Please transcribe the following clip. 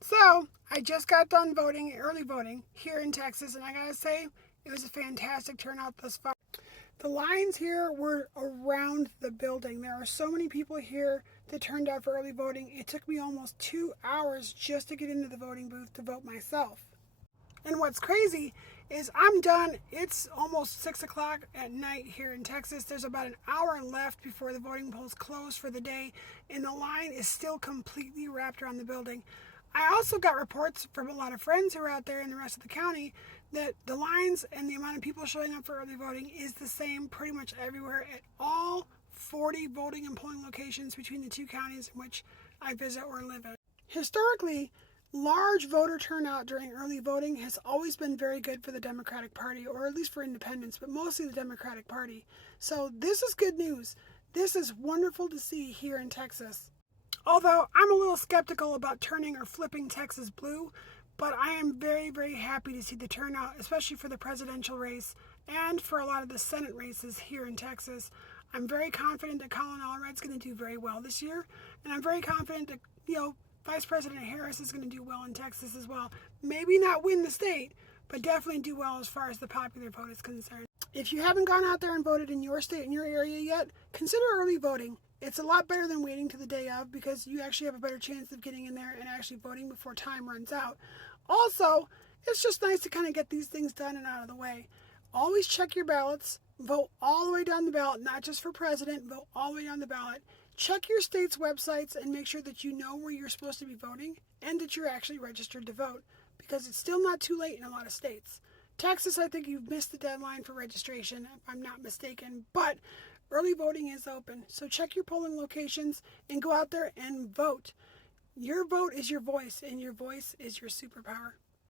So, I just got done voting, early voting, here in Texas, and I gotta say, it was a fantastic turnout thus far. The lines here were around the building. There are so many people here that turned out for early voting. It took me almost 2 hours just to get into the voting booth to vote myself. And what's crazy is I'm done. It's almost 6 o'clock at night here in Texas. There's about an hour left before the voting polls close for the day, and the line is still completely wrapped around the building. I also got reports from a lot of friends who are out there in the rest of the county that the lines and the amount of people showing up for early voting is the same pretty much everywhere at all 40 voting and polling locations between the two counties in which I visit or live in. Historically, large voter turnout during early voting has always been very good for the Democratic Party, or at least for independents, but mostly the Democratic Party. So this is good news. This is wonderful to see here in Texas. Although I'm a little skeptical about turning or flipping Texas blue, but I am very, very happy to see the turnout, especially for the presidential race and for a lot of the Senate races here in Texas. I'm very confident that Colin Allred's going to do very well this year, and I'm very confident that, Vice President Harris is going to do well in Texas as well. Maybe not win the state, but definitely do well as far as the popular vote is concerned. If you haven't gone out there and voted in your state, in your area yet, consider early voting. It's a lot better than waiting to the day of because you actually have a better chance of getting in there and actually voting before time runs out. Also, it's just nice to kind of get these things done and out of the way. Always check your ballots. Vote all the way down the ballot, not just for president, vote all the way down the ballot. Check your state's websites and make sure that you know where you're supposed to be voting and that you're actually registered to vote because it's still not too late in a lot of states. Texas, I think you've missed the deadline for registration, if I'm not mistaken, but early voting is open. So check your polling locations and go out there and vote. Your vote is your voice, and your voice is your superpower.